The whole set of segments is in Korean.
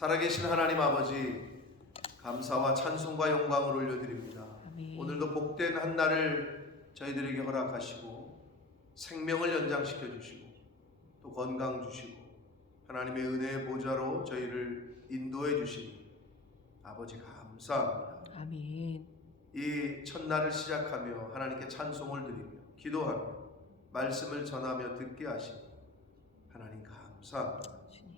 살아계신 하나님 아버지, 감사와 찬송과 영광을 올려드립니다. 아멘. 오늘도 복된 한 날을 저희들에게 허락하시고 생명을 연장시켜 주시고 또 건강 주시고 하나님의 은혜의 보좌로 저희를 인도해 주시니 아버지 감사합니다. 아멘. 이 첫날을 시작하며 하나님께 찬송을 드리며 기도하며 말씀을 전하며 듣게 하시니 하나님 감사합니다. 주님.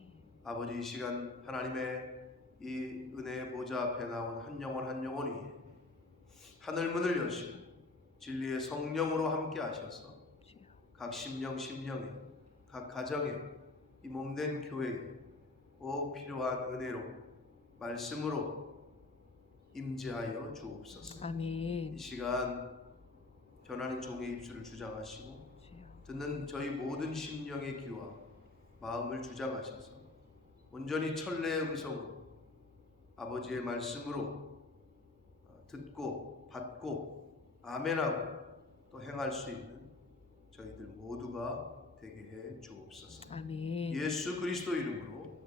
아버지, 이 시간 하나님의 이 은혜의 보좌 앞에 나온 한 영혼 한 영혼 위에 하늘문을 여시고 진리의 성령으로 함께 하셔서 각 심령에 각 가정에 이 몸된 교회에 꼭 필요한 은혜로 말씀으로 임재하여 주옵소서. 아멘. 이 시간 변하는 종의 입술을 주장하시고 듣는 저희 모든 심령의 귀와 마음을 주장하셔서 온전히 천례의 음성으로 아버지의 말씀으로 듣고 받고 아멘하고 또 행할 수 있는 저희들 모두가 되게 해 주옵소서. 아멘. 예수 그리스도 이름으로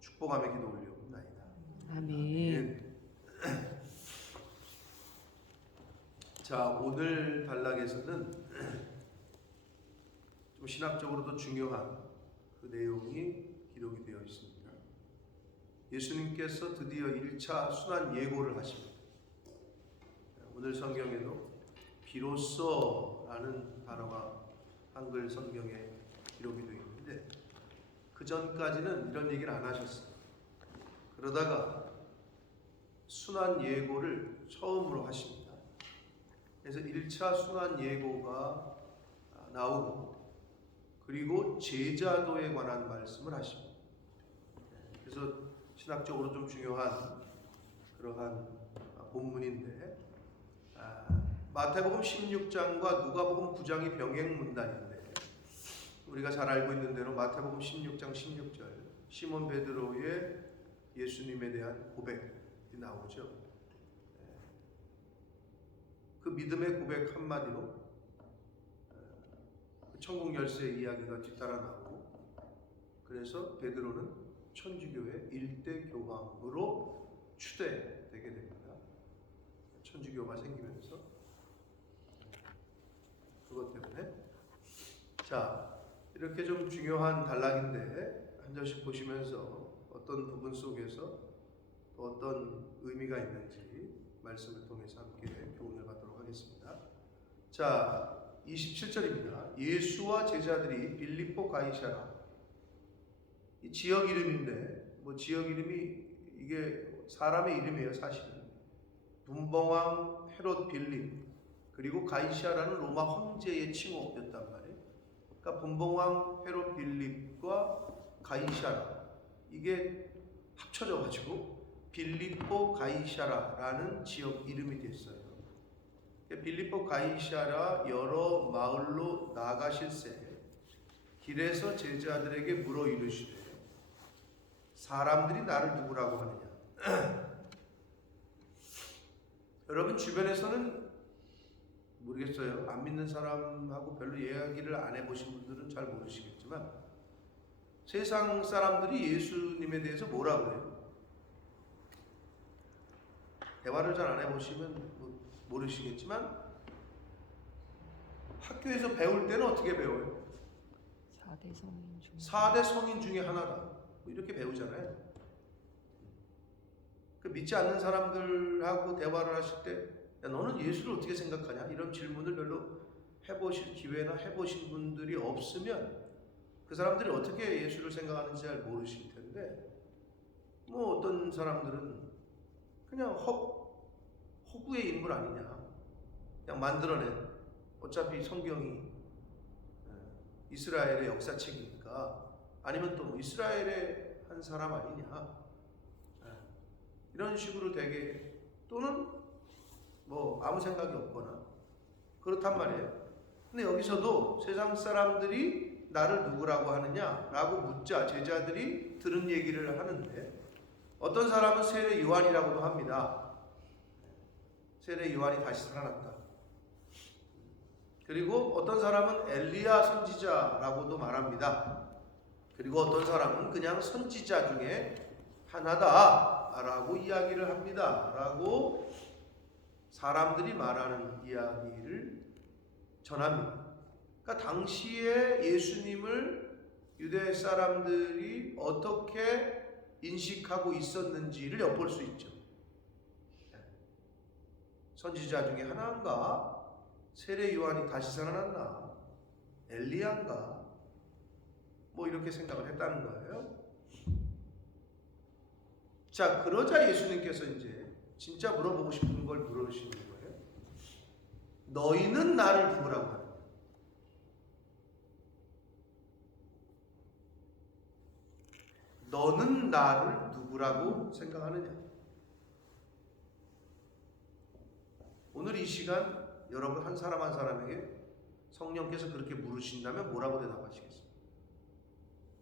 축복하며 기도 올려옵나이다. 아멘. 자, 오늘 단락에서는 좀 신학적으로도 중요한 그 내용이 기록이 되어 있습니다. 예수님께서 드디어 1차 순환 예고를 하십니다. 오늘 성경에도 비로소라는 단어가 한글 성경에 기록이 되어 있는데 그 전까지는 이런 얘기를 안 하셨어요. 그러다가 순환 예고를 처음으로 하십니다. 그래서 1차 순환 예고가 나오고 그리고 제자도에 관한 말씀을 하십니다. 그래서 신학적으로 좀 중요한 그러한 본문인데 마태복음 16장과 누가복음 9장이 병행 문단인데 우리가 잘 알고 있는 대로 마태복음 16장 16절 시몬 베드로의 예수님에 대한 고백이 나오죠. 그 믿음의 고백 한마디로 천국 열쇠 이야기가 뒤따라 나오고 그래서 베드로는 천주교의 일대 교황으로 추대되게 됩니다. 천주교가 생기면서 그것 때문에 자, 이렇게 좀 중요한 단락인데 한 절씩 보시면서 어떤 부분 속에서 어떤 의미가 있는지 말씀을 통해서 함께 교훈을 받도록 하겠습니다. 자, 27절입니다. 예수와 제자들이 빌립보 가이사라, 이 지역 이름인데 뭐 지역 이름이 이게 사람의 이름이에요. 사실은 분봉왕 헤롯 빌립 그리고 가이사라는 로마 황제의 칭호였단 말이에요. 그러니까 분봉왕 헤롯 빌립과 가이사라 이게 합쳐져 가지고 빌립보 가이사라라는 지역 이름이 됐어요. 빌립보 가이사라 여러 마을로 나가실새 길에서 제자들에게 물어 이르시되 사람들이 나를 누구라고 하느냐. 여러분 주변에서는 모르겠어요. 안 믿는 사람하고 별로 이야기를 안 해보신 분들은 잘 모르시겠지만 세상 사람들이 예수님에 대해서 뭐라 그래요? 대화를 잘 안 해보시면 모르시겠지만 학교에서 배울 때는 어떻게 배워요? 4대 성인 중에 하나다. 이렇게 배우잖아요. 그 믿지 않는 사람들하고 대화를 하실 때 야, 너는 예수를 어떻게 생각하냐? 이런 질문을 별로 해보실 기회나 해보신 분들이 없으면 그 사람들이 어떻게 예수를 생각하는지 잘 모르실 텐데 뭐 어떤 사람들은 그냥 허구의 인물 아니냐, 그냥 만들어낸, 어차피 성경이 이스라엘의 역사책이니까 아니면 또 뭐 이스라엘의 한 사람 아니냐 이런 식으로 되게 또는 뭐 아무 생각이 없거나 그렇단 말이에요. 근데 여기서도 세상 사람들이 나를 누구라고 하느냐라고 묻자 제자들이 들은 얘기를 하는데 어떤 사람은 세례 요한이라고도 합니다. 세례 요한이 다시 살아났다. 그리고 어떤 사람은 엘리야 선지자라고도 말합니다. 그리고 어떤 사람은 그냥 선지자 중에 하나다라고 이야기를 합니다. 라고 사람들이 말하는 이야기를 전합니다. 그러니까 당시에 예수님을 유대 사람들이 어떻게 인식하고 있었는지를 엿볼 수 있죠. 선지자 중에 하나인가? 세례 요한이 다시 살아났나? 엘리야인가? 뭐 이렇게 생각을 했다는 거예요. 자, 그러자 예수님께서 이제 진짜 물어보고 싶은 걸 물으시는 거예요. 너희는 나를 누구라고 하느냐? 너는 나를 누구라고 생각하느냐? 오늘 이 시간 여러분 한 사람 한 사람에게 성령께서 그렇게 물으신다면 뭐라고 대답하시겠습니까?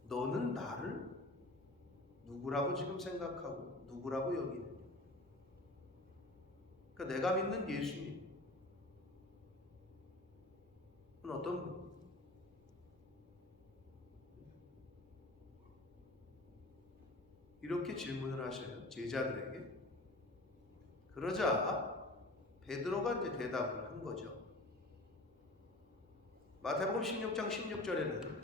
너는 나를 누구라고 지금 생각하고 누구라고 여기느냐? 그러니까 내가 믿는 예수님은 어떤 분? 이렇게 질문을 하셔요. 제자들에게. 그러자 베드로가 이제 대답을 한 거죠. 마태복음 16장 16절에는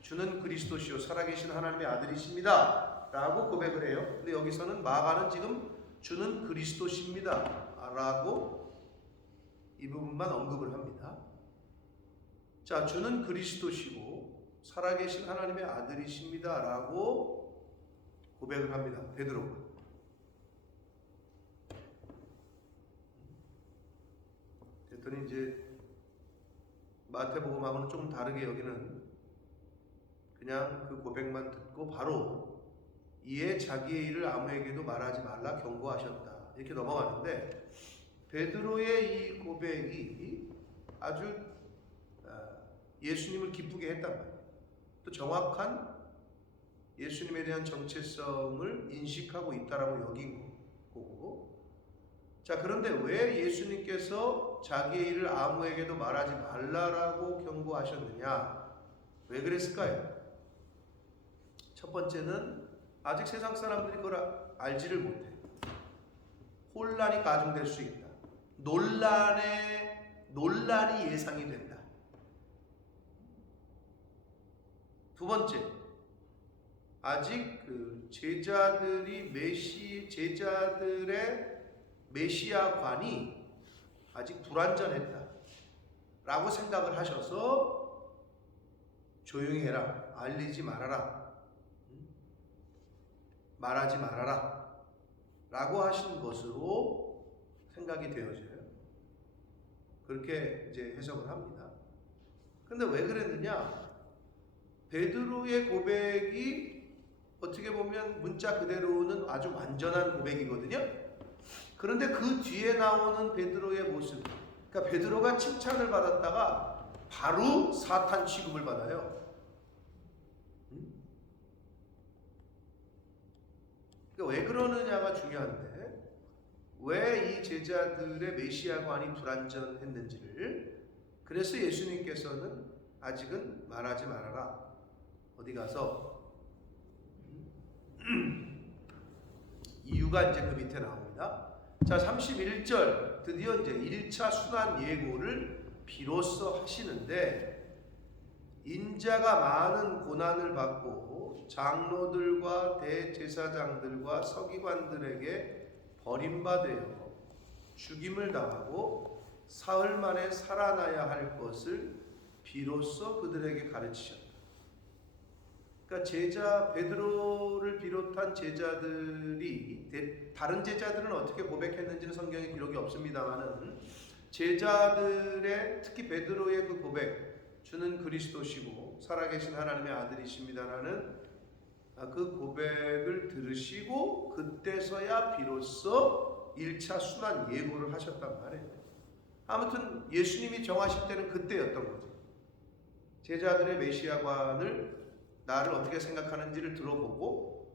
주는 그리스도시요 살아계신 하나님의 아들이십니다 라고 고백을 해요. 근데 여기서는 마가는 지금 주는 그리스도십니다 라고 이 부분만 언급을 합니다. 자, 주는 그리스도시고 살아계신 하나님의 아들이십니다 라고 고백을 합니다. 베드로가. 그랬더니 이제 마태복음하고는 조금 다르게 여기는 그냥 그 고백만 듣고 바로 이에 자기의 일을 아무에게도 말하지 말라 경고하셨다 이렇게 넘어가는데, 베드로의 이 고백이 아주 예수님을 기쁘게 했단 말이에요. 또 정확한 예수님에 대한 정체성을 인식하고 있다라고 여긴 거고. 자, 그런데 왜 예수님께서 자기의 일을 아무에게도 말하지 말라라고 경고하셨느냐? 왜 그랬을까요? 첫 번째는 아직 세상 사람들이 그걸 알지를 못해. 혼란이 가중될 수 있다. 논란이 예상이 된다. 두 번째, 아직 그 제자들의 메시아관이 아직 불완전했다 라고 생각을 하셔서 조용히 해라, 알리지 말아라, 말하지 말아라 라고 하신 것으로 생각이 되어져요. 그렇게 이제 해석을 합니다. 근데 왜 그랬느냐? 베드로의 고백이 어떻게 보면 문자 그대로는 아주 완전한 고백이거든요. 그런데 그 뒤에 나오는 베드로의 모습, 그러니까 베드로가 칭찬을 받았다가 바로 사탄 취급을 받아요. 그러니까 왜 그러느냐가 중요한데, 왜 이 제자들의 메시아관이 불완전했는지를, 그래서 예수님께서는 아직은 말하지 말아라. 어디 가서 이유가 이제 그 밑에 나옵니다. 자, 31절 드디어 이제 1차 순환 예고를 비로소 하시는데, 인자가 많은 고난을 받고 장로들과 대제사장들과 서기관들에게 버림받아 죽임을 당하고 사흘 만에 살아나야 할 것을 비로소 그들에게 가르치셨다. 그러니까 베드로를 비롯한 제자들이, 다른 제자들은 어떻게 고백했는지는 성경에 기록이 없습니다만은, 제자들의, 특히 베드로의 그 고백, 주는 그리스도시고 살아계신 하나님의 아들이십니다라는 그 고백을 들으시고 그때서야 비로소 1차 순환 예고를 하셨단 말이에요. 아무튼 예수님이 정하실 때는 그때였던 거죠. 제자들의 메시아관을, 나를 어떻게 생각하는지를 들어보고,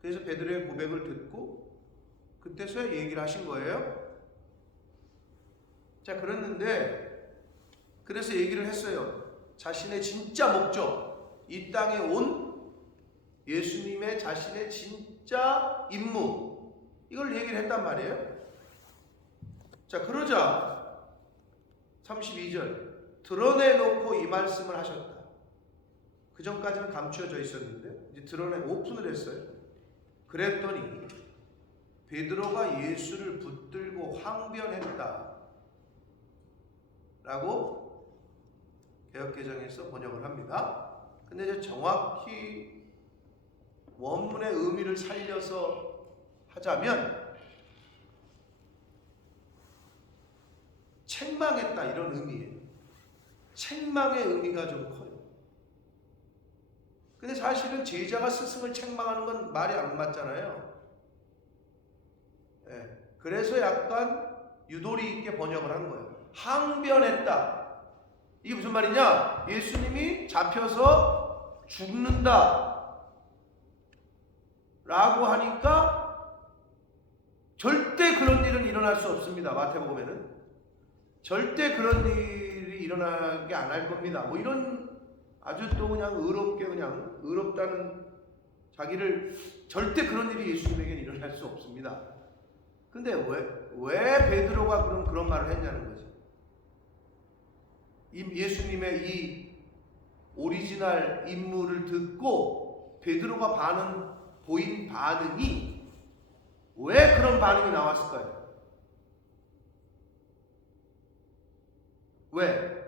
그래서 베드로의 고백을 듣고 그때서야 얘기를 하신 거예요. 자, 그랬는데 그래서 얘기를 했어요. 자신의 진짜 목적, 이 땅에 온 예수님의 자신의 진짜 임무, 이걸 얘기를 했단 말이에요. 자, 그러자 32절, 드러내놓고 이 말씀을 하셨다. 그 전까지는 감추어져 있었는데 이제 오픈을 했어요. 그랬더니 베드로가 예수를 붙들고 항변했다 라고 개역개정에서 번역을 합니다. 근데 이제 정확히 원문의 의미를 살려서 하자면 책망했다, 이런 의미예요. 책망의 의미가 좀 커요. 근데 사실은 제자가 스승을 책망하는 건 말이 안 맞잖아요. 예, 그래서 약간 유도리 있게 번역을 한 거예요. 항변했다. 이게 무슨 말이냐? 예수님이 잡혀서 죽는다 라고 하니까 절대 그런 일은 일어날 수 없습니다. 마태복음에는 절대 그런 일이 일어나게 안 할 겁니다. 뭐 이런 아주 또 그냥 의롭다는 자기를, 절대 그런 일이 예수님에게는 일어날 수 없습니다. 근데 왜 베드로가 그런 말을 했냐는 거지. 예수님의 이 오리지널 인물을 듣고 베드로가 보인 반응이, 왜 그런 반응이 나왔을까요? 왜?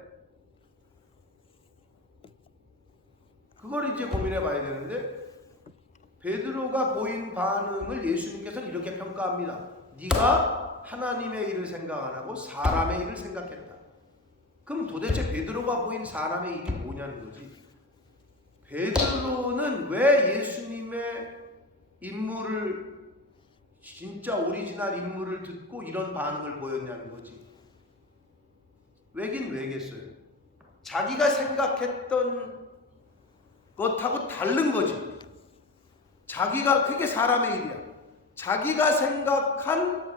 그걸 이제 고민해 봐야 되는데, 베드로가 보인 반응을 예수님께서는 이렇게 평가합니다. 네가 하나님의 일을 생각 안 하고 사람의 일을 생각했다. 그럼 도대체 베드로가 보인 사람의 일이 뭐냐는 거지. 베드로는 왜 예수님의 인물을, 진짜 오리지널 인물을 듣고 이런 반응을 보였냐는 거지. 왜긴 왜겠어요. 자기가 생각했던 것하고 다른 거지. 그게 사람의 일이야. 자기가 생각한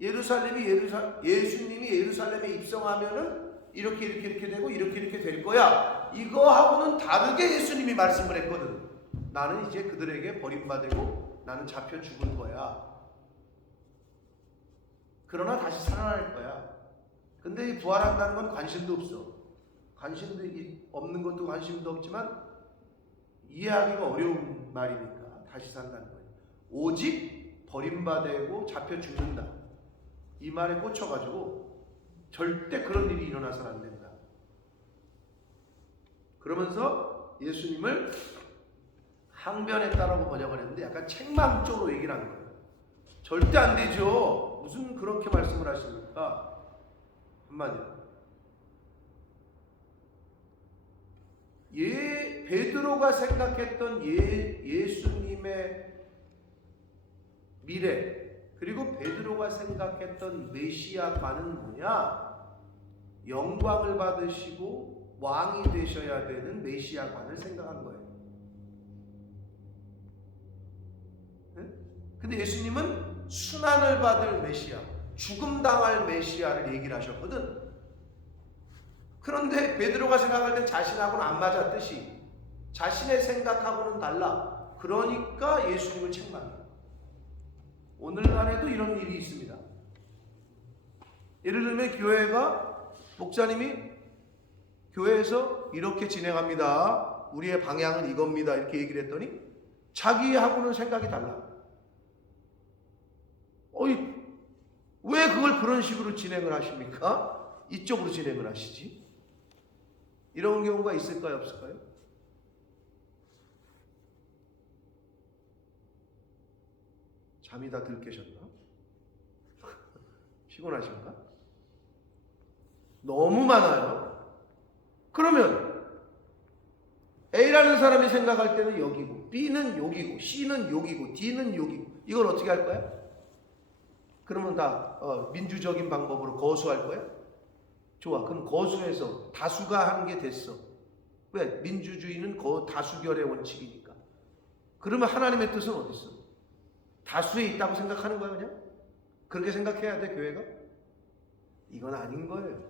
예수님이 예루살렘에 입성하면은 이렇게 되고 이렇게 될 거야. 이거하고는 다르게 예수님이 말씀을 했거든. 나는 이제 그들에게 버림받고 나는 잡혀 죽을 거야. 그러나 다시 살아날 거야. 근데 이 부활한다는 건 관심도 없어. 관심도 없는 것도 관심도 없지만 이해하기가 어려운 말이니까 다시 산다는 거예요. 오직 버림받고 잡혀 죽는다. 이 말에 꽂혀가지고 절대 그런 일이 일어나서는 안 된다. 그러면서 예수님을 항변했다라고 번역을 했는데 약간 책망 쪽으로 얘기를 한 거예요. 절대 안 되죠. 무슨 그렇게 말씀을 하십니까? 한마디로. 베드로가 생각했던 예수님의 미래, 그리고 베드로가 생각했던 메시아관은 뭐냐? 영광을 받으시고 왕이 되셔야 되는 메시아관을 생각한 거예요. 근데 예수님은 순환을 받을 메시아, 죽음 당할 메시아를 얘기를 하셨거든. 그런데 베드로가 생각할 때 자신하고는 안 맞았듯이 자신의 생각하고는 달라. 그러니까 예수님을 책망해요. 오늘날에도 이런 일이 있습니다. 예를 들면 교회가, 목사님이 교회에서 이렇게 진행합니다. 우리의 방향은 이겁니다. 이렇게 얘기를 했더니 자기하고는 생각이 달라. 왜 그걸 그런 식으로 진행을 하십니까? 이쪽으로 진행을 하시지? 이런 경우가 있을까요? 없을까요? 잠이 다 들깨셨나? 피곤하신가? 너무 많아요. 그러면 A라는 사람이 생각할 때는 여기고, B는 여기고, C는 여기고, D는 여기고, 이걸 어떻게 할 거야? 그러면 다 민주적인 방법으로 거수할 거야? 좋아. 그럼 거수해서 다수가 하는 게 됐어. 왜? 민주주의는 다수결의 원칙이니까. 그러면 하나님의 뜻은 어디 있어? 다수에 있다고 생각하는 거야, 그냥? 그렇게 생각해야 돼, 교회가? 이건 아닌 거예요.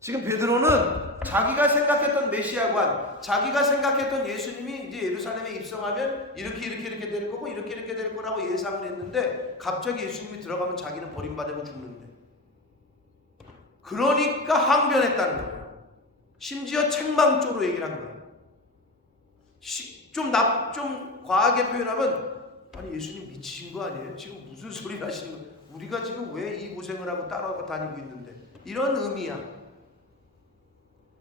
지금 베드로는 자기가 생각했던 메시아관, 자기가 생각했던 예수님이 이제 예루살렘에 입성하면 이렇게 될 거고 이렇게 될 거라고 예상을 했는데 갑자기 예수님이 들어가면 자기는 버림받고 죽는데, 그러니까 항변했다는 거예요. 심지어 책망조로 얘기를 한 거예요. 좀 과하게 표현하면, 아니 예수님 미치신 거 아니에요? 지금 무슨 소리를 하시는 거예요? 우리가 지금 왜 이 고생을 하고 따라다니고 있는데, 이런 의미야.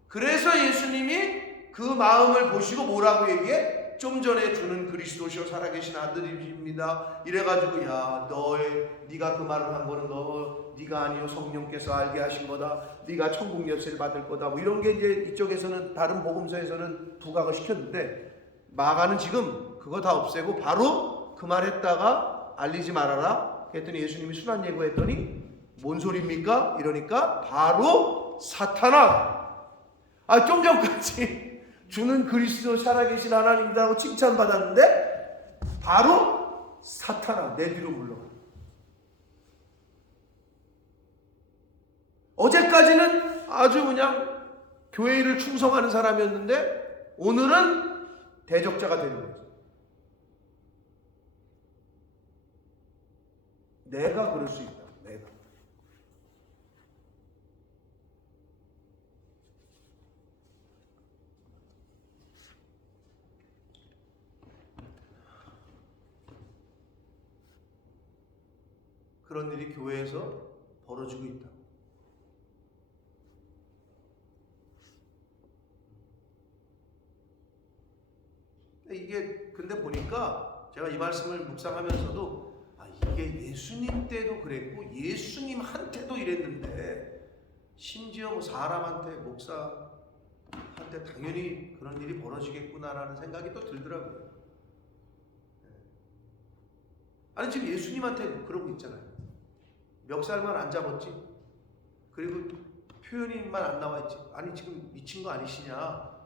그래서 예수님이 그 마음을 보시고 뭐라고 얘기해? 좀 전에 주는 그리스도시요 살아계신 아들이십니다. 이래가지고 야 네가 그 말을 한 거는 네가 아니요 성령께서 알게 하신 거다. 네가 천국 열쇠를 받을 거다. 뭐 이런 게 이제 이쪽에서는 다른 복음서에서는 부각을 시켰는데, 마가는 지금 그거 다 없애고 바로 그 말했다가 알리지 말아라. 그랬더니 예수님이 순한 예고했더니 뭔 소리입니까? 이러니까 바로 사탄아. 좀 전까지 주는 그리스도 살아계신 하나님이다 하고 칭찬받았는데 바로 사탄아 내 뒤로 물러가. 어제까지는 아주 그냥 교회 일을 충성하는 사람이었는데 오늘은 대적자가 되는 거죠. 내가 그럴 수 있다. 내가. 그런 일이 교회에서 벌어지고 있다. 이게 근데 보니까 제가 이 말씀을 묵상하면서도 이게 예수님 때도 그랬고 예수님한테도 이랬는데 심지어 뭐 사람한테 목사한테 당연히 그런 일이 벌어지겠구나라는 생각이 또 들더라고요. 아니 지금 예수님한테 그러고 있잖아요. 멱살만 안 잡았지. 그리고 표현이만 안 나와있지. 아니 지금 미친 거 아니시냐.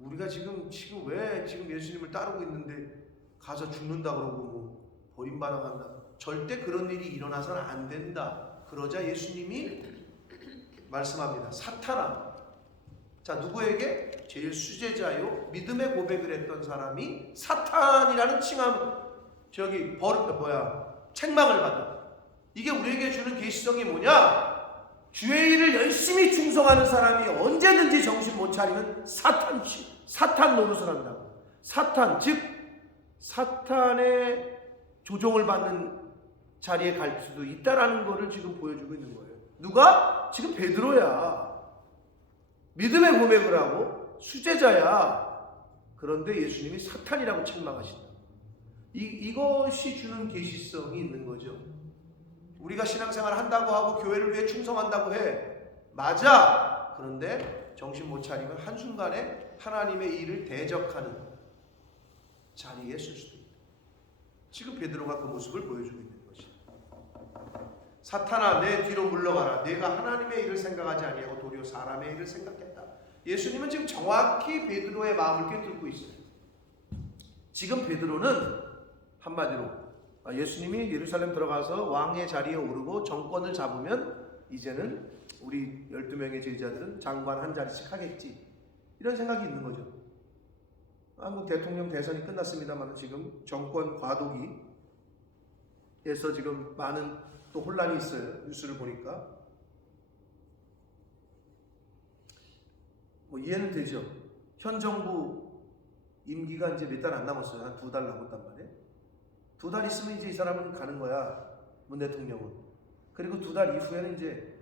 우리가 지금 왜 지금 예수님을 따르고 있는데 가서 죽는다 그러고 뭐 버림받아간다. 절대 그런 일이 일어나서는 안 된다. 그러자 예수님이 말씀합니다. 사탄아. 자, 누구에게? 제일 수제자요 믿음의 고백을 했던 사람이 사탄이라는 책망을 받아. 이게 우리에게 주는 계시성이 뭐냐? 주의 일을 열심히 충성하는 사람이 언제든지 정신 못 차리면 사탄 노릇을 한다고. 즉 사탄의 조종을 받는 자리에 갈 수도 있다라는 것을 지금 보여주고 있는 거예요. 누가? 지금 베드로야. 믿음의 고백을 하고 수제자야. 그런데 예수님이 사탄이라고 책망하신다. 이것이 주는 계시성이 있는 거죠. 우리가 신앙생활 한다고 하고 교회를 위해 충성한다고 해. 맞아. 그런데 정신 못 차리면 한순간에 하나님의 일을 대적하는 자리에 쓸 수도 있다. 지금 베드로가 그 모습을 보여주고 있는 것이다. 사탄아 내 뒤로 물러가라. 내가 하나님의 일을 생각하지 아니하고 도리어 사람의 일을 생각했다. 예수님은 지금 정확히 베드로의 마음을 꿰뚫고 있어요. 지금 베드로는 한마디로 예수님이 예루살렘 들어가서 왕의 자리에 오르고 정권을 잡으면 이제는 우리 12명의 제자들은 장관 한 자리씩 하겠지. 이런 생각이 있는 거죠. 한국 대통령 대선이 끝났습니다만 지금 정권 과도기에서 지금 많은 또 혼란이 있어요. 뉴스를 보니까. 뭐 이해는 되죠. 현 정부 임기가 이제 몇 달 안 남았어요. 한 2달 남았단 말이에요. 2달 있으면 이제 이 사람은 가는 거야. 문 대통령은. 그리고 2달 이후에는 이제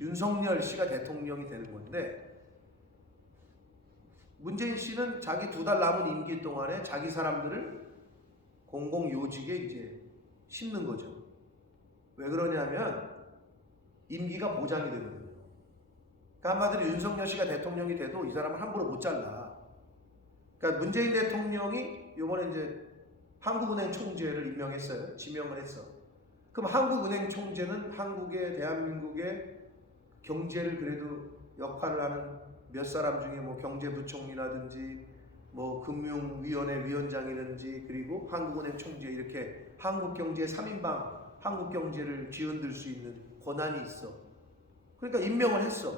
윤석열 씨가 대통령이 되는 건데, 문재인 씨는 자기 2달 남은 임기 동안에 자기 사람들을 공공요직에 이제 심는 거죠. 왜 그러냐면 임기가 보장이 되거든요. 그러니까 한마디로 윤석열 씨가 대통령이 돼도 이 사람은 함부로 못 잘라. 그러니까 문재인 대통령이 이번에 이제 한국은행 총재를 임명했어요. 지명을 했어. 그럼 한국은행 총재는 대한민국의 경제를 그래도 역할을 하는 몇 사람 중에 뭐 경제부총리라든지 뭐 금융위원회 위원장이든지 그리고 한국은행 총재, 이렇게 한국 경제 3인방, 한국 경제를 뒤흔들 수 있는 권한이 있어. 그러니까 임명을 했어.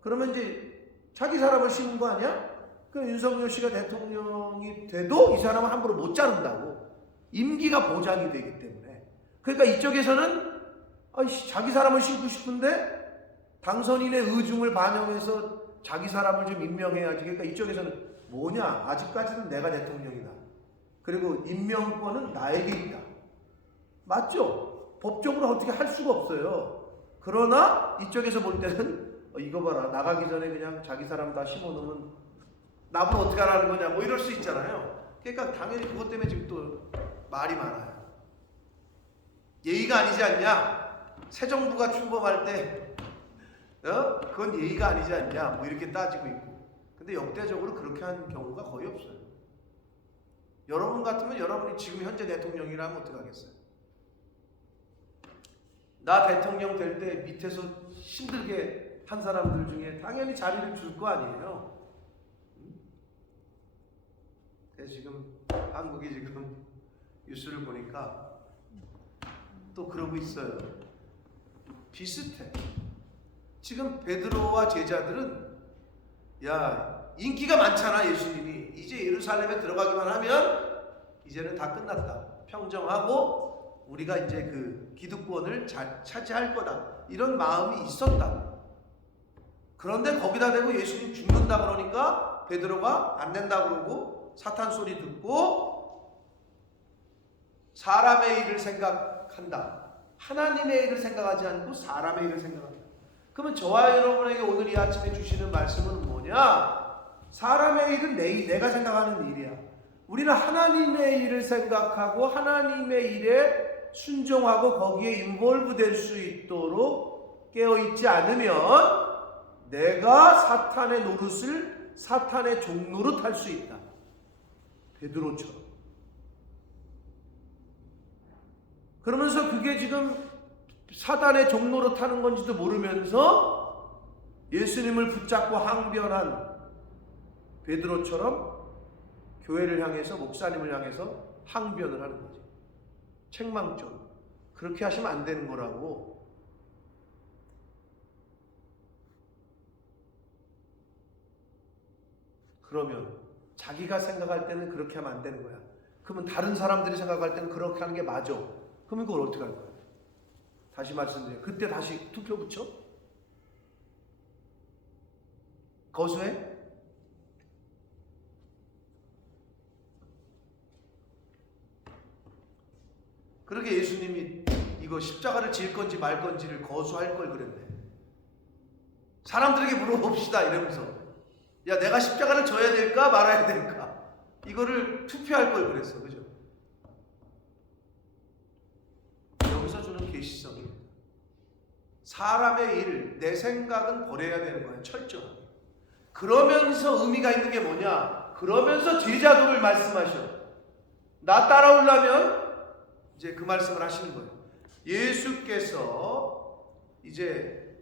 그러면 이제 자기 사람을 심은 거 아니야? 그럼 윤석열 씨가 대통령이 돼도 이 사람은 함부로 못 자른다고. 임기가 보장이 되기 때문에. 그러니까 이쪽에서는 자기 사람을 심고 싶은데 당선인의 의중을 반영해서 자기 사람을 좀 임명해야지. 그러니까 이쪽에서는 뭐냐? 아직까지는 내가 대통령이다. 그리고 임명권은 나에게 있다. 맞죠? 법적으로 어떻게 할 수가 없어요. 그러나 이쪽에서 볼 때는 이거 봐라. 나가기 전에 그냥 자기 사람 다 심어놓으면 나보고 어떻게 하라는 거냐. 뭐 이럴 수 있잖아요. 그러니까 당연히 그것 때문에 지금 또 말이 많아요. 예의가 아니지 않냐? 새 정부가 출범할 때 그건 예의가 아니지 않냐? 뭐 이렇게 따지고 있고. 근데 역대적으로 그렇게 한 경우가 거의 없어요. 여러분 같으면 여러분이 지금 현재 대통령이라면 어떻게 하겠어요? 나 대통령 될 때 밑에서 힘들게 한 사람들 중에 당연히 자리를 줄 거 아니에요. 근데 지금 한국이 지금 뉴스를 보니까 또 그러고 있어요. 비슷해. 지금 베드로와 제자들은 인기가 많잖아. 예수님이 이제 예루살렘에 들어가기만 하면 이제는 다 끝났다. 평정하고 우리가 이제 그 기득권을 차지할 거다. 이런 마음이 있었다. 그런데 거기다 대고 예수님 죽는다 그러니까 베드로가 안 된다 그러고 사탄 소리 듣고 사람의 일을 생각한다. 하나님의 일을 생각하지 않고 사람의 일을 생각한다. 그러면 저와 여러분에게 오늘 이 아침에 주시는 말씀은 뭐냐? 사람의 일은 내가 생각하는 일이야. 우리는 하나님의 일을 생각하고 하나님의 일에 순종하고 거기에 인볼브 될 수 있도록 깨어있지 않으면 내가 사탄의 노릇을 사탄의 종노릇 할 수 있다. 베드로처럼. 그러면서 그게 지금 사단의 종노릇 하는 건지도 모르면서 예수님을 붙잡고 항변한 베드로처럼 교회를 향해서 목사님을 향해서 항변을 하는 거지. 책망점. 그렇게 하시면 안 되는 거라고. 그러면 자기가 생각할 때는 그렇게 하면 안 되는 거야. 그러면 다른 사람들이 생각할 때는 그렇게 하는 게 맞아. 그러면 그걸 어떻게 할 거야? 다시 말씀드려요. 그때 다시 투표 붙여? 거수해? 그러게 예수님이 이거 십자가를 질 건지 말 건지를 거수할 걸 그랬네. 사람들에게 물어봅시다 이러면서 야 내가 십자가를 져야 될까 말아야 될까 이거를 투표할 걸 그랬어. 그죠? 여기서 주는 계시성이 사람의 일, 내 생각은 버려야 되는 거야. 철저하게. 그러면서 의미가 있는 게 뭐냐? 그러면서 제자도를 말씀하셔. 나 따라오려면 이제 그 말씀을 하시는 거예요. 예수께서 이제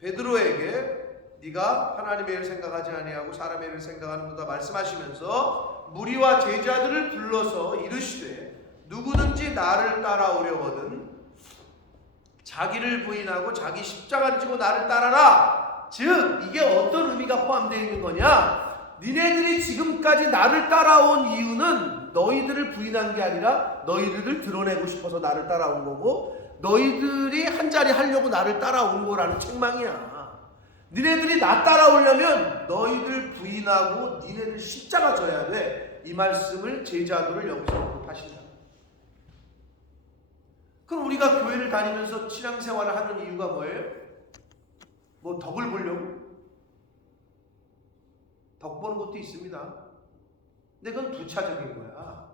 베드로에게 네가 하나님의 일을 생각하지 아니하고 사람의 일을 생각하는구나 말씀하시면서 무리와 제자들을 불러서 이르시되 누구든지 나를 따라오려거든 자기를 부인하고 자기 십자가를 지고 나를 따라라. 즉 이게 어떤 의미가 포함되어 있는 거냐? 니네들이 지금까지 나를 따라온 이유는 너희들을 부인한 게 아니라 너희들을 드러내고 싶어서 나를 따라온 거고 너희들이 한 자리 하려고 나를 따라온 거라는 책망이야. 니네들이 나 따라오려면 너희들 부인하고 니네들 십자가 져야 돼. 이 말씀을 제자도를 여기서 하신다. 그럼 우리가 교회를 다니면서 신앙생활을 하는 이유가 뭐예요? 뭐 덕을 보려고? 덕 보는 것도 있습니다. 근데 그건 부차적인 거야.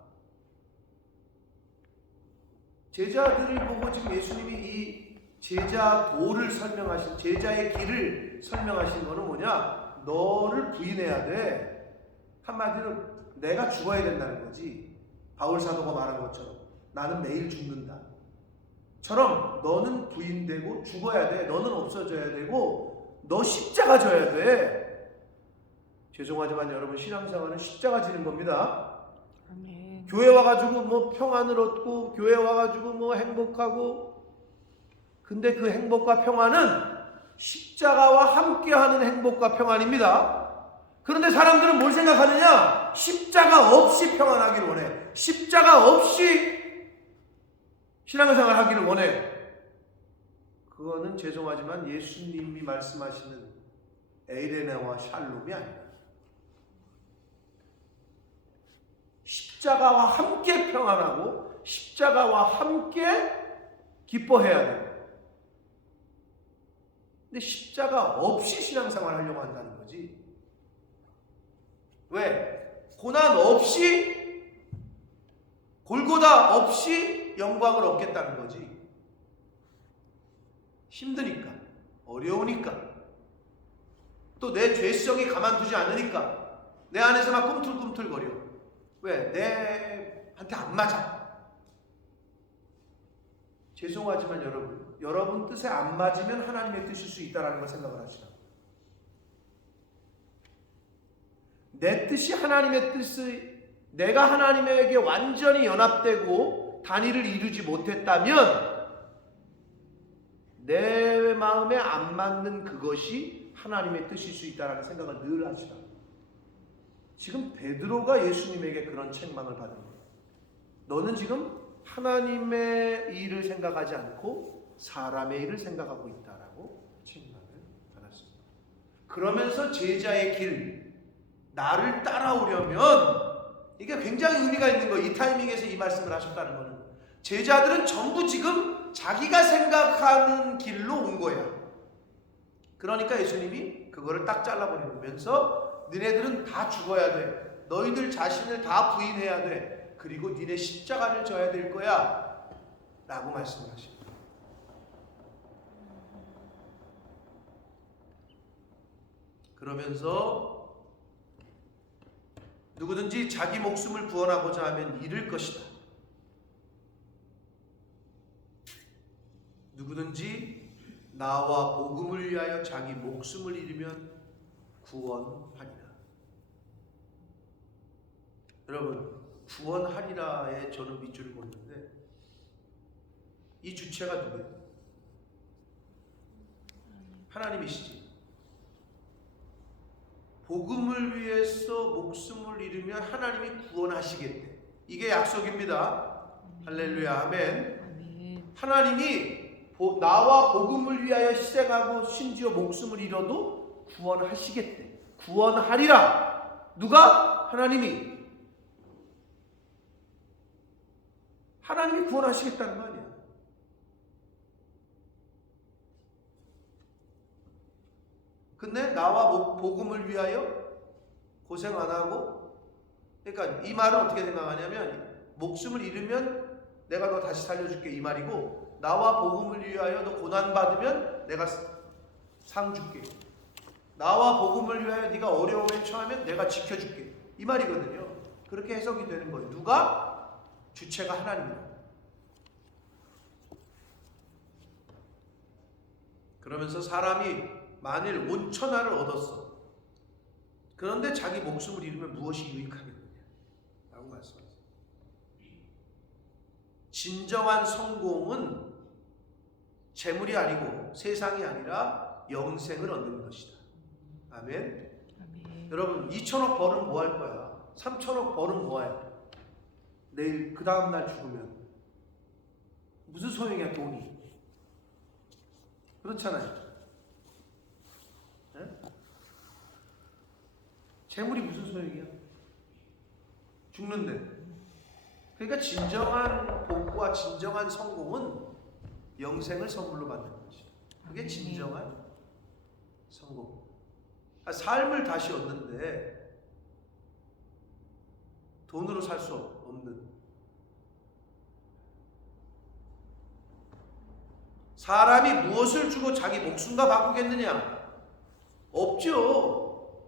제자들을 보고 지금 예수님이 이 제자도를 설명하신, 제자의 길을 설명하신 거는 뭐냐? 너를 부인해야 돼. 한마디로 내가 죽어야 된다는 거지. 바울 사도가 말한 것처럼 나는 매일 죽는다. 처럼 너는 부인되고 죽어야 돼. 너는 없어져야 되고 너 십자가 져야 돼. 죄송하지만 여러분 신앙생활은 십자가 지는 겁니다. 아멘. 교회 와가지고 뭐 평안을 얻고 교회 와가지고 뭐 행복하고 근데 그 행복과 평안은 십자가와 함께하는 행복과 평안입니다. 그런데 사람들은 뭘 생각하느냐? 십자가 없이 평안하기를 원해. 십자가 없이 신앙생활 하기를 원해. 그거는 죄송하지만 예수님이 말씀하시는 에이레네와 샬롬이 아니다. 십자가와 함께 평안하고 십자가와 함께 기뻐해야 돼. 근데 십자가 없이 신앙생활 하려고 한다는 거지. 왜? 고난 없이, 골고다 없이 영광을 얻겠다는 거지. 힘드니까, 어려우니까, 또 내 죄성이 가만두지 않으니까, 내 안에서 막 꿈틀꿈틀거려. 왜? 내한테 안 맞아. 죄송하지만 여러분 뜻에 안 맞으면 하나님의 뜻일 수 있다는 걸 생각을 하시라. 내 뜻이 하나님의 뜻이, 내가 하나님에게 완전히 연합되고 단일을 이루지 못했다면 내 마음에 안 맞는 그것이 하나님의 뜻일 수 있다는 생각을 늘 하시라. 지금 베드로가 예수님에게 그런 책망을 받은 거예요. 너는 지금 하나님의 일을 생각하지 않고 사람의 일을 생각하고 있다라고 책망을 받았습니다. 그러면서 제자의 길, 나를 따라오려면, 이게 굉장히 의미가 있는 거예요. 이 타이밍에서 이 말씀을 하셨다는 거는, 제자들은 전부 지금 자기가 생각하는 길로 온 거야. 그러니까 예수님이 그거를 딱 잘라버리면서 너네들은 다 죽어야 돼. 너희들 자신을 다 부인해야 돼. 그리고 니네 십자가를 져야 될 거야 라고 말씀하십니다. 그러면서 누구든지 자기 목숨을 구원하고자 하면 잃을 것이다. 누구든지 나와 복음을 위하여 자기 목숨을 잃으면 구원하리라. 여러분, 구원하리라에 저는 밑줄을 긋는데, 이 주체가 누구예요? 하나님이시지. 복음을 위해서 목숨을 잃으면 하나님이 구원하시겠대. 이게 약속입니다. 할렐루야, 아멘. 하나님이 나와 복음을 위하여 희생하고 심지어 목숨을 잃어도 구원하시겠대. 구원하리라. 누가? 하나님이. 하나님이 구원하시겠다는 거 아니야. 근데 나와 복음을 위하여 고생 안 하고, 그러니까 이 말은 어떻게 생각하냐면, 목숨을 잃으면 내가 너 다시 살려줄게 이 말이고, 나와 복음을 위하여 너 고난 받으면 내가 상 줄게. 나와 복음을 위하여 네가 어려움에 처하면 내가 지켜줄게 이 말이거든요. 그렇게 해석이 되는 거예요. 누가? 주체가 하나님이다. 그러면서 사람이 만일 온 천하를 얻었어. 그런데 자기 목숨을 잃으면 무엇이 유익하겠느냐 라고 말씀하세요. 진정한 성공은 재물이 아니고 세상이 아니라 영생을 얻는 것이다. 아멘. 아멘. 여러분, 2천억 벌은 뭐 할 거야? 3천억 벌은 뭐 해? 내일 그 다음 날 죽으면 무슨 소용이야 돈이? 그렇잖아요. 네? 재물이 무슨 소용이야? 죽는데. 그러니까 진정한 복과 진정한 성공은 영생을 선물로 받는 것이다. 그게 진정한 성공. 삶을 다시 얻는데 돈으로 살 수 없는, 사람이 무엇을 주고 자기 목숨과 바꾸겠느냐? 없죠.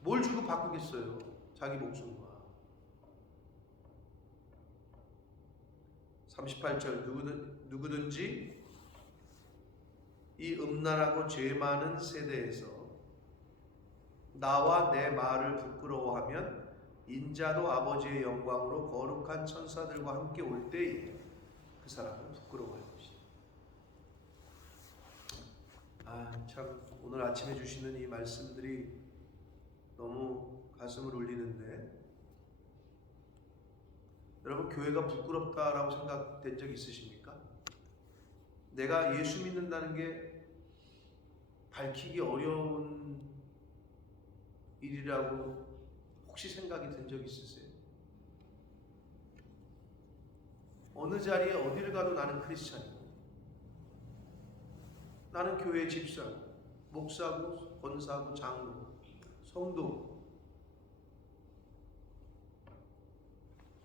뭘 주고 바꾸겠어요? 자기 목숨과. 38절, 누구든지 이 음란하고 죄 많은 세대에서 나와 내 말을 부끄러워하면 인자도 아버지의 영광으로 거룩한 천사들과 함께 올 때에 그 사람은 부끄러워할 것이다. 참 오늘 아침에 주시는 이 말씀들이 너무 가슴을 울리는데, 여러분 교회가 부끄럽다라고 생각된 적 있으십니까? 내가 예수 믿는다는 게 밝히기 어려운 일이라고 혹시 생각이 든 적 있으세요? 어느 자리에 어디를 가도 나는 크리스찬이고, 나는 교회 집사고, 목사고, 권사고, 장로고, 성도고.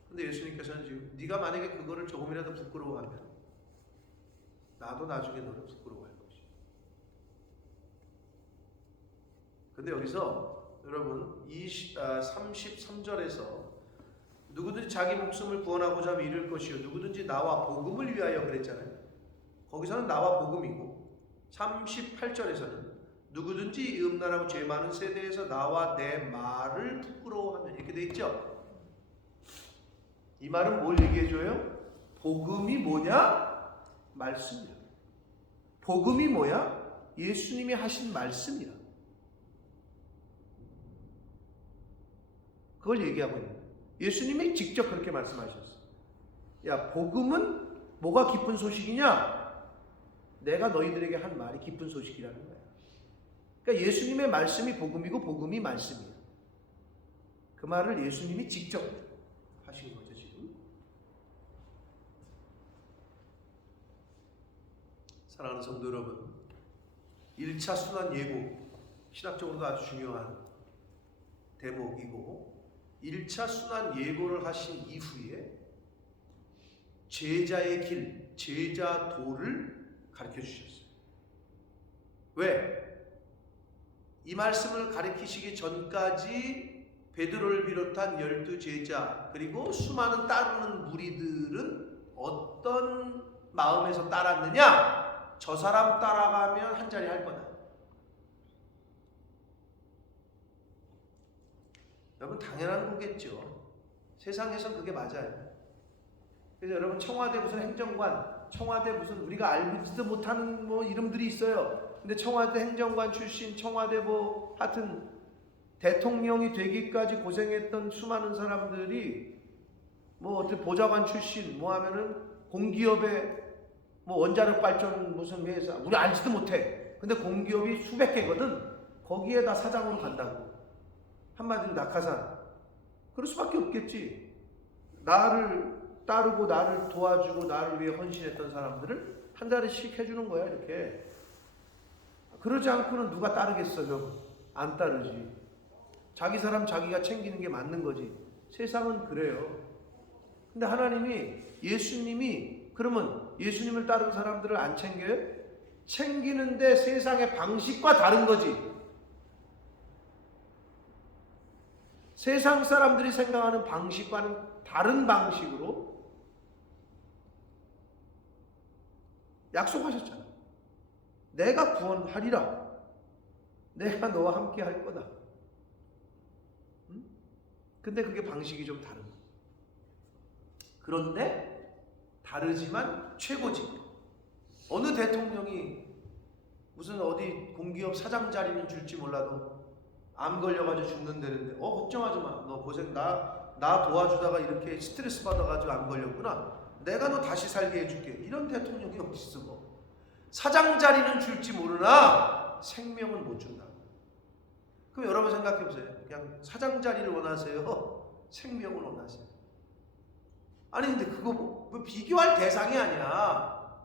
근데 예수님께서는 지금 네가 만약에 그거를 조금이라도 부끄러워하면 나도 나중에 너를 부끄러워할 것이야. 근데 여기서 여러분 33절에서 누구든지 자기 목숨을 구원하고자 하면 잃을 것이요 누구든지 나와 복음을 위하여 그랬잖아요. 거기서는 나와 복음이고, 38절에서는 누구든지 이 음란하고 죄 많은 세대에서 나와 내 말을 부끄러워하면, 이렇게 돼 있죠. 이 말은 뭘 얘기해줘요? 복음이 뭐냐? 말씀이야. 복음이 뭐야? 예수님이 하신 말씀이야. 그걸 얘기하고 있는 거예요. 예수님이 직접 그렇게 말씀하셨어. 야, 복음은 뭐가 기쁜 소식이냐? 내가 너희들에게 한 말이 기쁜 소식이라는 거야. 그러니까 예수님의 말씀이 복음이고 복음이 말씀이야. 그 말을 예수님이 직접 하신 거죠, 지금. 사랑하는 성도 여러분, 1차 순환 예고, 신학적으로도 아주 중요한 대목이고, 1차 순환 예고를 하신 이후에 제자의 길, 제자도를 가르쳐 주셨어요. 왜? 이 말씀을 가르치시기 전까지 베드로를 비롯한 12제자 그리고 수많은 따르는 무리들은 어떤 마음에서 따랐느냐? 저 사람 따라가면 한 자리 할 거다. 여러분 당연한 거겠죠. 세상에선 그게 맞아요. 그래서 여러분 청와대 무슨 행정관, 청와대 무슨 우리가 알지도 못하는 뭐 이름들이 있어요. 근데 청와대 행정관 출신, 청와대 뭐 하여튼 대통령이 되기까지 고생했던 수많은 사람들이 뭐 어떻게 보좌관 출신 뭐 하면은 공기업의 뭐 원자력 발전 무슨 회사 우리 알지도 못해. 근데 공기업이 수백 개거든. 거기에다 사장으로 간다고. 한마디로 낙하산. 그럴 수밖에 없겠지. 나를 따르고 나를 도와주고 나를 위해 헌신했던 사람들을 한 자리씩 해주는 거야, 이렇게. 그러지 않고는 누가 따르겠어요? 안 따르지. 자기 사람 자기가 챙기는 게 맞는 거지. 세상은 그래요. 근데 하나님이, 예수님이 그러면 예수님을 따른 사람들을 안 챙겨요? 챙기는데 세상의 방식과 다른 거지. 세상 사람들이 생각하는 방식과는 다른 방식으로 약속하셨잖아. 내가 구원하리라. 내가 너와 함께 할 거다. 응? 근데 그게 방식이 좀 다른 거야. 그런데 다르지만 최고지. 어느 대통령이 무슨 어디 공기업 사장 자리는 줄지 몰라도 암 걸려가지고 죽는다는데 걱정하지 마. 너 고생 나 도와주다가 이렇게 스트레스 받아가지고 암 걸렸구나. 내가 너 다시 살게 해줄게. 이런 대통령이 어디 있어? 사장 자리는 줄지 모르나 생명은 못 준다. 그럼 여러분 생각해 보세요. 그냥 사장 자리를 원하세요? 생명을 원하세요? 아니 근데 그거 뭐 비교할 대상이 아니야.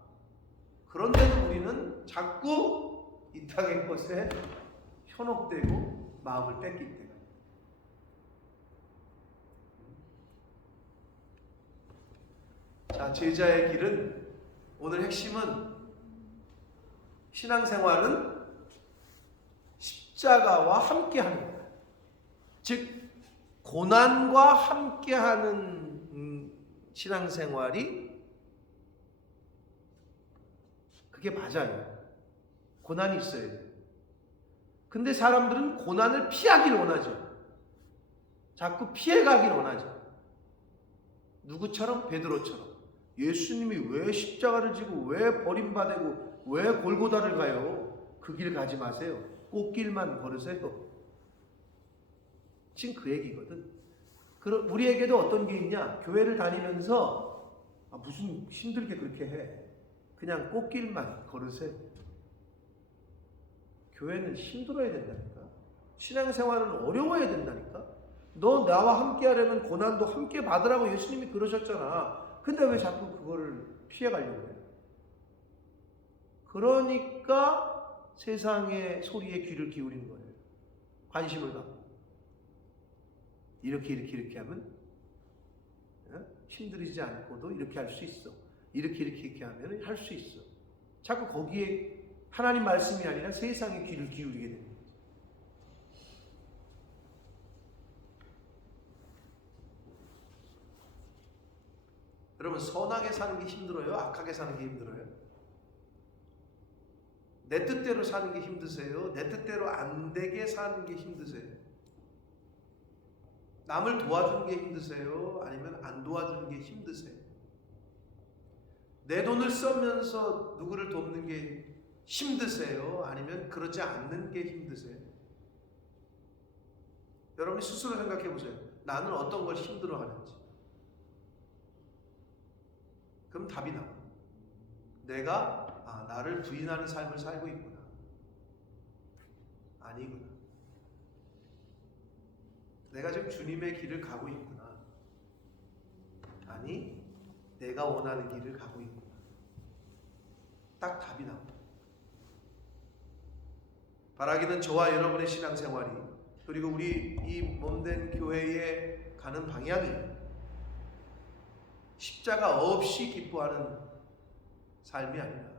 그런데도 우리는 자꾸 이 땅의 것에 현혹되고 마음을 뺏기 때문에. 자, 제자의 길은 오늘 핵심은 신앙생활은 십자가와 함께하는 거예요. 즉 고난과 함께하는 신앙생활이 그게 맞아요. 고난이 있어야 돼요. 근데 사람들은 고난을 피하길 원하죠. 자꾸 피해가길 원하죠. 누구처럼? 베드로처럼. 예수님이 왜 십자가를 지고 왜 버림받고 왜 골고다를 가요? 그 그 길 가지 마세요. 꽃길만 걸으세요. 지금 그 얘기거든. 우리에게도 어떤 게 있냐? 교회를 다니면서 무슨 힘들게 그렇게 해. 그냥 꽃길만 걸으세요. 교회는 힘들어야 된다니까. 신앙생활은 어려워야 된다니까. 너 나와 함께 하려면 고난도 함께 받으라고 예수님이 그러셨잖아. 근데 왜 자꾸 그거를 피해가려고 해? 그러니까 세상의 소리에 귀를 기울이는 거예요. 관심을 갖고. 이렇게 하면 힘들이지 않고도 이렇게 할 수 있어. 이렇게 하면 할 수 있어. 자꾸 거기에 하나님 말씀이 아니라 세상에 귀를 기울이게 됩니다. 여러분, 선하게 사는 게 힘들어요? 악하게 사는 게 힘들어요? 내 뜻대로 사는 게 힘드세요? 내 뜻대로 안 되게 사는 게 힘드세요? 남을 도와주는 게 힘드세요? 아니면 안 도와주는 게 힘드세요? 내 돈을 쓰면서 누구를 돕는 게 힘드세요? 아니면 그러지 않는 게 힘드세요? 여러분이 스스로 생각해 보세요. 나는 어떤 걸 힘들어 하는지. 그럼 답이 나와. 내가 나를 부인하는 삶을 살고 있구나. 아니구나. 내가 지금 주님의 길을 가고 있구나. 아니, 내가 원하는 길을 가고 있구나. 딱 답이 나옵니다. 바라기는 저와 여러분의 신앙생활이, 그리고 우리 이 몸된 교회에 가는 방향이 십자가 없이 기뻐하는 삶이 아니라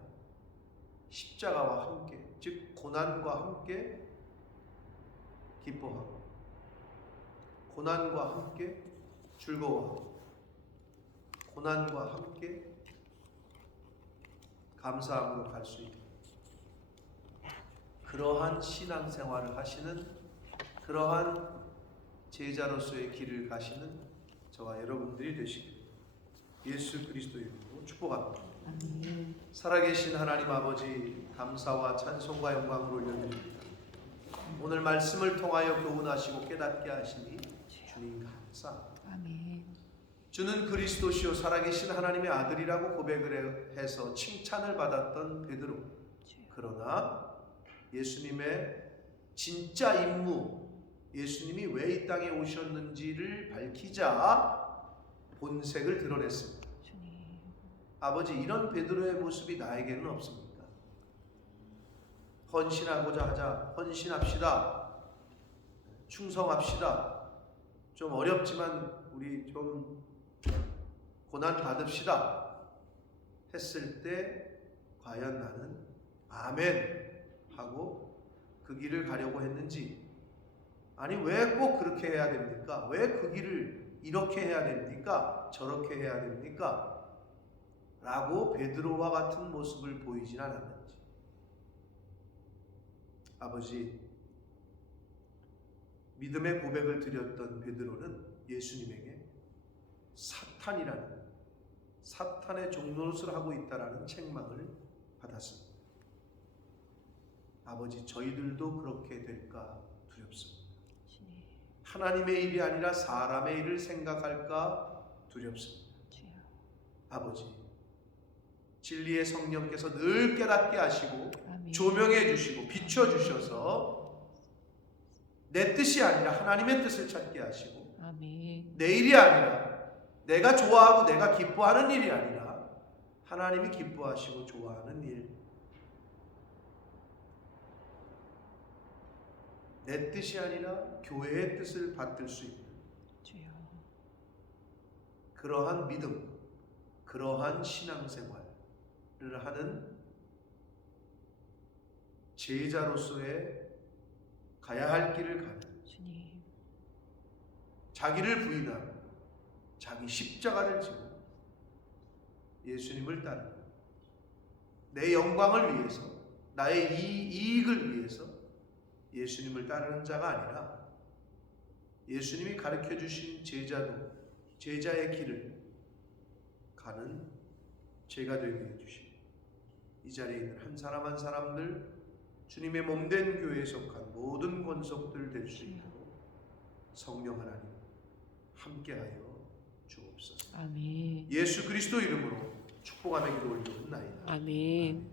십자가와 함께, 즉 고난과 함께 기뻐하고 고난과 함께 즐거워하고 고난과 함께 감사함으로 갈 수 있는 그러한 신앙생활을 하시는, 그러한 제자로서의 길을 가시는 저와 여러분들이 되시길 예수 그리스도의 이름으로 축복합니다. 아멘. 살아계신 하나님 아버지, 감사와 찬송과 영광을 올려드립니다. 오늘 말씀을 통하여 교훈하시고 깨닫게 하시니 주님 감사합니다. 아멘. 주는 그리스도시요 살아계신 하나님의 아들이라고 고백을 해서 칭찬을 받았던 베드로. 그러나 예수님의 진짜 임무, 예수님이 왜 이 땅에 오셨는지를 밝히자 본색을 드러냈습니다. 주님. 아버지, 이런 베드로의 모습이 나에게는 없습니까? 헌신하고자 하자. 헌신합시다. 충성합시다. 좀 어렵지만 우리 좀 고난 받읍시다 했을 때 과연 나는 아멘 하고 그 길을 가려고 했는지, 아니 왜 꼭 그렇게 해야 됩니까? 왜 그 길을 이렇게 해야 됩니까? 저렇게 해야 됩니까? 라고 베드로와 같은 모습을 보이진 않았는지. 아버지, 믿음의 고백을 드렸던 베드로는 예수님에게 사탄의 종노릇을 하고 있다라는 책망을 받았습니다. 아버지, 저희들도 그렇게 될까 두렵습니다. 하나님의 일이 아니라 사람의 일을 생각할까 두렵습니다. 아버지, 진리의 성령께서 늘 깨닫게 하시고 아멘. 조명해 주시고 비춰 주셔서 내 뜻이 아니라 하나님의 뜻을 찾게 하시고, 아멘. 내 일이 아니라 내가 좋아하고 내가 기뻐하는 일이 아니라 하나님이 기뻐하시고 좋아하는 일, 내 뜻이 아니라 교회의 뜻을 받들 수 있는 주여. 그러한 믿음, 그러한 신앙생활을 하는 제자로서의 가야 할 길을 가는, 주님. 자기를 부인하고 자기 십자가를 지고 예수님을 따르는, 내 영광을 위해서, 나의 이익을 위해서 예수님을 따르는 자가 아니라 예수님이 가르쳐 주신 제자의 길을 가는 제가 되게 해주시고, 이 자리에 있는 한 사람 한 사람들 주님의 몸된 교회에 속한 모든 권속들 될 수 있도록 성령 하나님 함께하여 주옵소서. 아멘. 예수 그리스도 이름으로 축복하며 기도 올리옵나이다. 아멘.